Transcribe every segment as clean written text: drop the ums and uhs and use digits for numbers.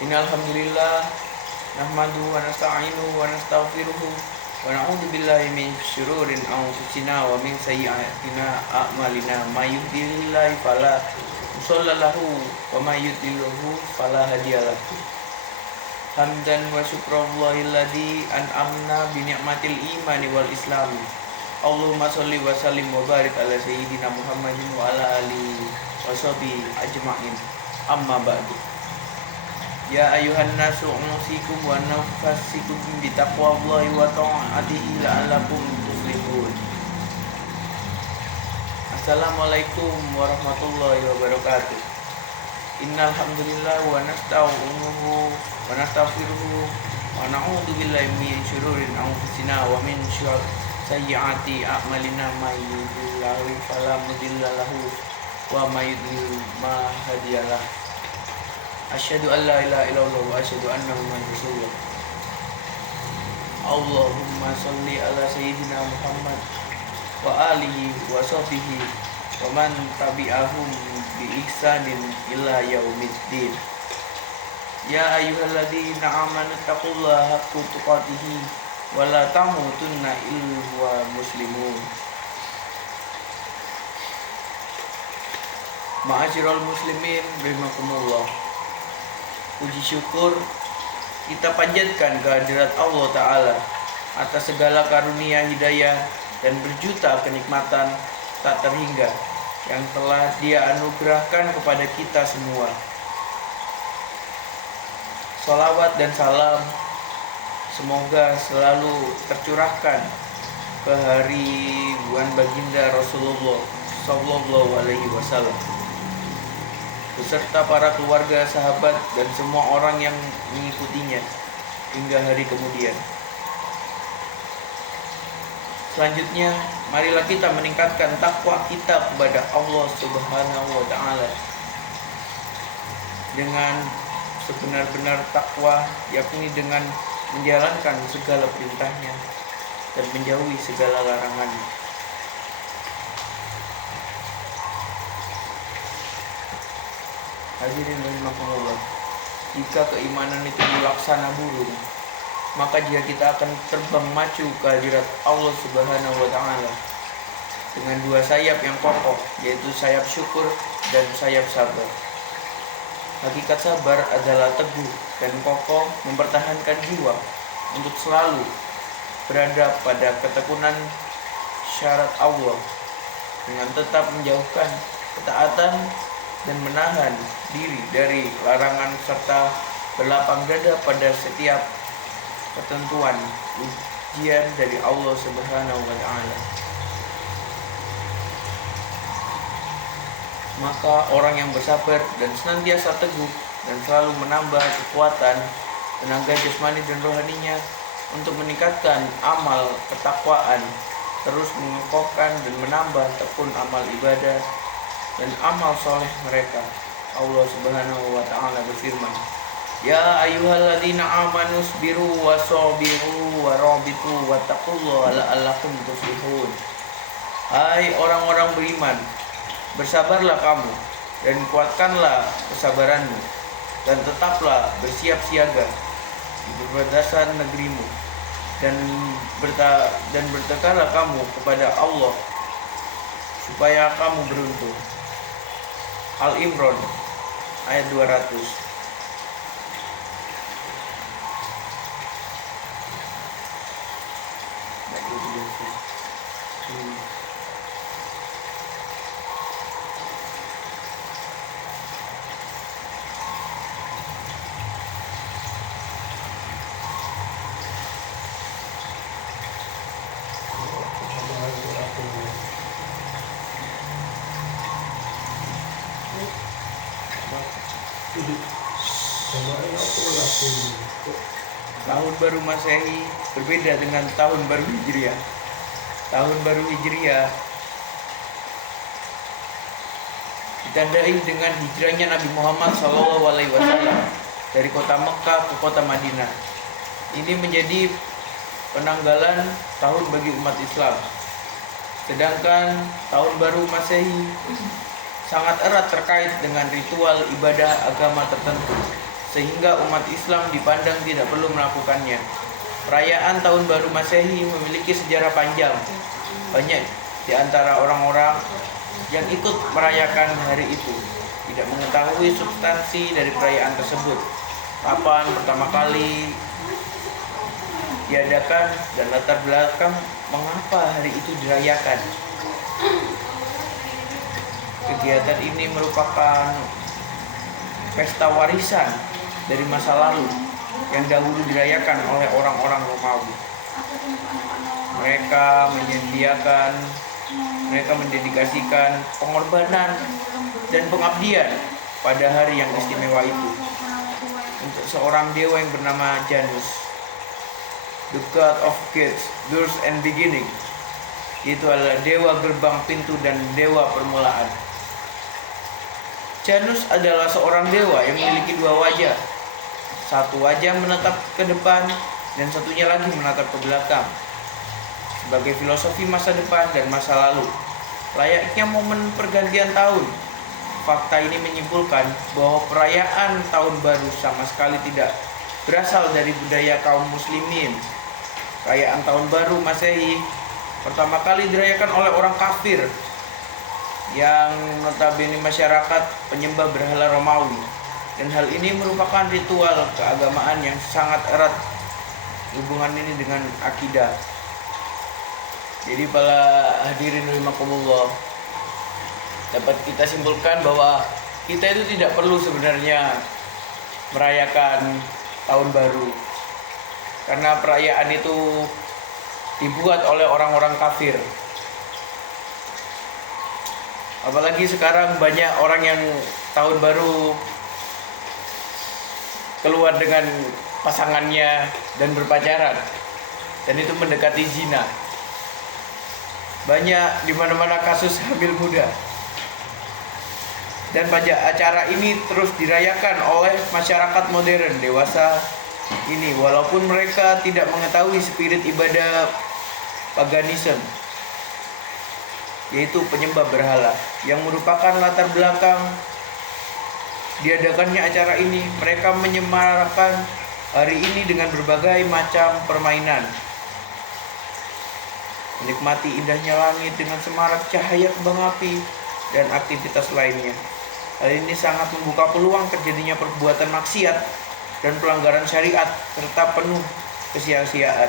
Innal hamdalillah nahmaduhu wa nasta'inuhu wa nastaghfiruhu wa na'udzu billahi min syururi anfusina wa min sayyi'ati a'malina may yahdihillahu fala mudilla lahu wa may yudlilhu fala hadiya lahu. Hamdan wa syukrallahilladzi an'amna bi ni'matil imani wal islami. Allahumma sholli wa sallim wa barik ala sayyidina Muhammadin wa ala alihi wa sahbihi ajma'in. Amma ba'du. Ya ayuhan nasu usikum wa nafasikum bi taqwallahi wa ta'atihi la'allakum tuflihun. Assalamualaikum warahmatullahi wabarakatuh. Innal hamdalillah wa nasta'inuhu wa nastaghfiruhu wa na'udzu billahi min syururi anfusina wa min sayyiati a'malina may yahdihillahu fala mudilla lahu wa may yudlil ma hadiyalah. Asyhadu an la ilaha illallah wa asyhadu anna Muhammadar Rasulullah. Allahumma sholli ala sayyidina Muhammad wa alihi wa sahbihi wa man tabi'ahum bi ihsanin ila yaumiddin. Ya ayyuhalladzina amanu taqullaha haqqa tuqatih wa la tamutunna illa wa muslimun. Ma'asyiral muslimin rahimakumullah. Puji syukur kita panjatkan kehadirat Allah Ta'ala atas segala karunia hidayah dan berjuta kenikmatan tak terhingga yang telah Dia anugerahkan kepada kita semua. Salawat dan salam semoga selalu tercurahkan ke hari bulan baginda Rasulullah Sallallahu Alaihi Wasallam beserta para keluarga, sahabat, dan semua orang yang mengikutinya hingga hari kemudian. Selanjutnya, marilah kita meningkatkan takwa kita kepada Allah Subhanahu wa Ta'ala dengan sebenar-benar takwa, yakni dengan menjalankan segala perintahnya dan menjauhi segala larangannya. Hadirin rahimakumullah, jika keimanan itu dilaksana burung, maka jika kita akan terbang maju ke hadirat Allah Subhanahu wa Ta'ala dengan dua sayap yang kokoh, yaitu sayap syukur dan sayap sabar. Hakikat sabar adalah teguh dan kokoh mempertahankan jiwa untuk selalu berada pada ketekunan syarat Allah dengan tetap menjauhkan ketaatan dan menahan diri dari larangan serta berlapang dada pada setiap ketentuan ujian dari Allah Subhanahu wa Ta'ala. Maka orang yang bersabar dan senantiasa teguh dan selalu menambah kekuatan tenaga jasmani dan rohaninya untuk meningkatkan amal ketakwaan, terus mengokohkan dan menambah tekun amal ibadah dan amal soleh mereka. Allah Subhanahu wa Ta'ala berfirman, Ya ayyuhalladzina amanu sabiru wa sabiru wa rabitu wa taqullaha la'allakum tuflihun. Hai orang-orang beriman, bersabarlah kamu dan kuatkanlah kesabaranmu dan tetaplah bersiap siaga di perbatasan negerimu dan bertekarlah kamu kepada Allah supaya kamu beruntung. Al-Imran ayat 200. Tahun baru Masehi berbeda dengan tahun baru Hijriah. Tahun baru Hijriah ditandai dengan hijrahnya Nabi Muhammad SAW dari kota Mekah ke kota Madinah. Ini menjadi penanggalan tahun bagi umat Islam. Sedangkan tahun baru Masehi sangat erat terkait dengan ritual ibadah agama tertentu sehingga umat Islam dipandang tidak perlu melakukannya. Perayaan Tahun Baru Masehi memiliki sejarah panjang. Banyak di antara orang-orang yang ikut merayakan hari itu tidak mengetahui substansi dari perayaan tersebut, kapan pertama kali diadakan, dan latar belakang mengapa hari itu dirayakan. Kegiatan ini merupakan pesta warisan dari masa lalu yang dahulu dirayakan oleh orang-orang Romawi. Mereka mendedikasikan pengorbanan dan pengabdian pada hari yang istimewa itu untuk seorang dewa yang bernama Janus, the god of gates, doors and beginning. Itu adalah dewa gerbang, pintu, dan dewa permulaan. Janus adalah seorang dewa yang memiliki dua wajah. Satu wajah menatap ke depan dan satunya lagi menatap ke belakang, sebagai filosofi masa depan dan masa lalu. Layaknya momen pergantian tahun, fakta ini menyimpulkan bahwa perayaan Tahun Baru sama sekali tidak berasal dari budaya kaum muslimin. Perayaan Tahun Baru Masehi pertama kali dirayakan oleh orang kafir yang notabene masyarakat penyembah berhala Romawi, dan hal ini merupakan ritual keagamaan yang sangat erat hubungan ini dengan akidah. Jadi para hadirin rahimakumullah, dapat kita simpulkan bahwa kita itu tidak perlu sebenarnya merayakan Tahun Baru, karena perayaan itu dibuat oleh orang-orang kafir. Apalagi sekarang banyak orang yang Tahun Baru keluar dengan pasangannya dan berpacaran, dan itu mendekati zina. Banyak di mana-mana kasus hamil muda. Dan pada acara ini terus dirayakan oleh masyarakat modern dewasa ini, walaupun mereka tidak mengetahui spirit ibadah paganisme, yaitu penyembah berhala, yang merupakan latar belakang diadakannya acara ini. Mereka menyemarakan hari ini dengan berbagai macam permainan, menikmati indahnya langit dengan semarak cahaya kembang api, dan aktivitas lainnya. Hal ini sangat membuka peluang terjadinya perbuatan maksiat dan pelanggaran syariat serta penuh kesia-siaan.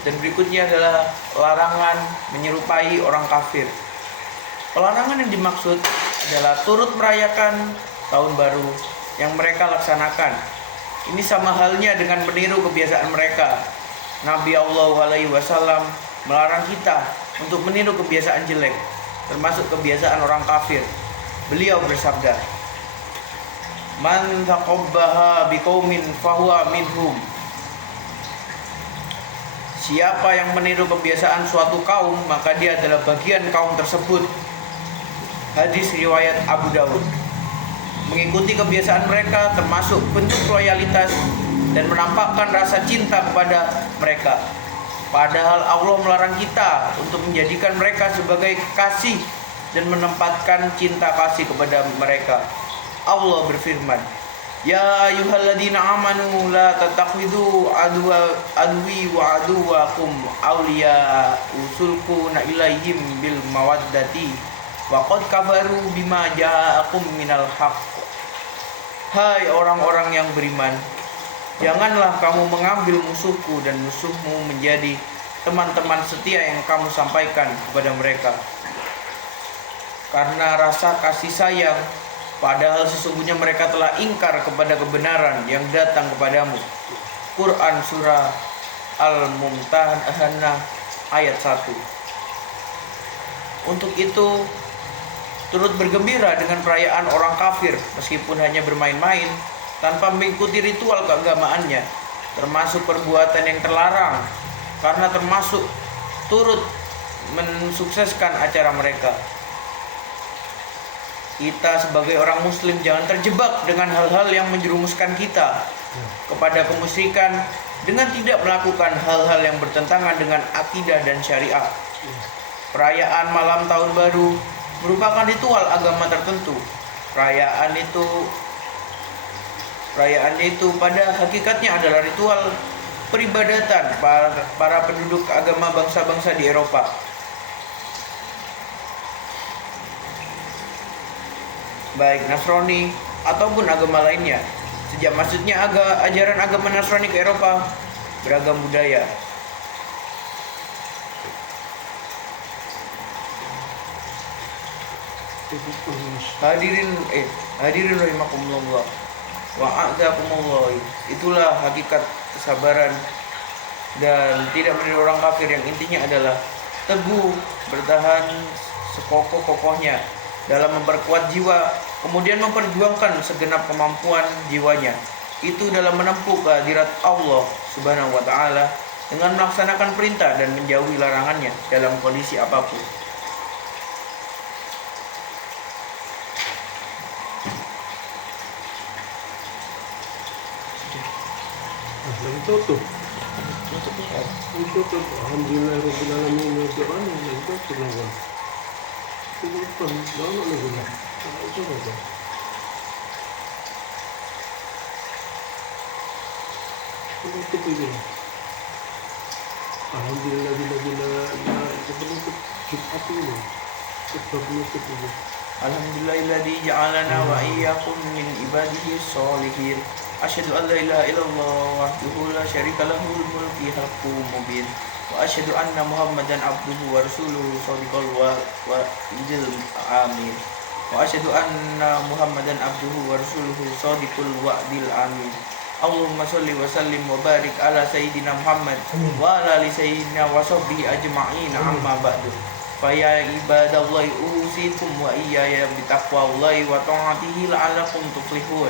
Dan berikutnya adalah larangan menyerupai orang kafir. Pelarangan yang dimaksud adalah turut merayakan Tahun Baru yang mereka laksanakan. Ini sama halnya dengan meniru kebiasaan mereka. Nabi SAW melarang kita untuk meniru kebiasaan jelek, termasuk kebiasaan orang kafir. Beliau bersabda, "Man taqabbaha biqaumin fahuwa minhum." Siapa yang meniru kebiasaan suatu kaum, maka dia adalah bagian kaum tersebut. Hadis riwayat Abu Daud. Mengikuti kebiasaan mereka termasuk bentuk loyalitas dan menampakkan rasa cinta kepada mereka. Padahal Allah melarang kita untuk menjadikan mereka sebagai kekasih dan menempatkan cinta kasih kepada mereka. Allah berfirman, "Ya ayyuhalladzina amanu la tattakhidhu adwi wa aduwakum awliya usulkuna ilaihim bil mawaddati wa qad kafaru bima ja'akum minal haqq." Hai orang-orang yang beriman, janganlah kamu mengambil musuhku dan musuhmu menjadi teman-teman setia yang kamu sampaikan kepada mereka karena rasa kasih sayang, padahal sesungguhnya mereka telah ingkar kepada kebenaran yang datang kepadamu. Quran Surah Al-Mumtahanah ayat 1. Untuk itu, turut bergembira dengan perayaan orang kafir meskipun hanya bermain-main tanpa mengikuti ritual keagamaannya, termasuk perbuatan yang terlarang, karena termasuk turut mensukseskan acara mereka. Kita sebagai orang muslim jangan terjebak dengan hal-hal yang menjerumuskan kita kepada kemusyrikan dengan tidak melakukan hal-hal yang bertentangan dengan akidah dan syariat. Perayaan malam tahun baru merupakan ritual agama tertentu. Perayaannya itu pada hakikatnya adalah ritual peribadatan para penduduk agama bangsa-bangsa di Eropa. Baik Nasrani ataupun agama lainnya. Sejak masuknya ajaran agama Nasrani ke Eropa, beragam budaya, hadirin rahimakumullah wa a'zakumullah. Itulah hakikat kesabaran dan tidak menjadi orang kafir, yang intinya adalah teguh bertahan sekokoh-kokohnya dalam memperkuat jiwa, kemudian memperjuangkan segenap kemampuan jiwanya itu dalam menempuh kehadirat Allah Subhanahu wa taala dengan melaksanakan perintah dan menjauhi larangannya dalam kondisi apapun. Tutup. Alhamdulillah Rabbil Alamin. Doa lagi tutup lagi. Tutup doa lagi. Coba aja. Tutup ini. Alhamdulillah bila tutup Jumat ini. Tutup ini. Alhamdulillahilladzi ja'alana wa iyyakum min ibadihi sholihin. Asyhadu an la ilaha illallah wahdahu la syarika lahul mulki haqqul mubin. Wa asyhadu anna Muhammadan abduhu wa rasuluhu shadiqal wa'idil amin. Wa asyhadu anna Muhammadan abduhu wa rasuluhu shadiqul wa'dil amin. Allahumma sholli wa sallim wa barik ala sayyidina Muhammad wa ala ali sayyidina wa sahbihi ajma'in, amma ba'du. Fa ya ibadallahi usikum wa iyaya bitaqwallahi wa ta'atihi la'allakum tuflihun.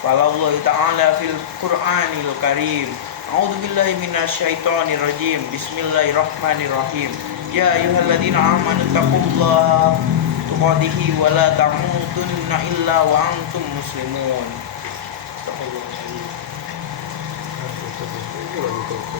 Qala Allah ta'ala fil Qur'anil Karim. A'udzu billahi minasyaitonir rajim. Bismillahirrahmanirrahim. Ya ayyuhalladzina amanu taqullaha tuqatih wa la tamutunna illa wa antum muslimun.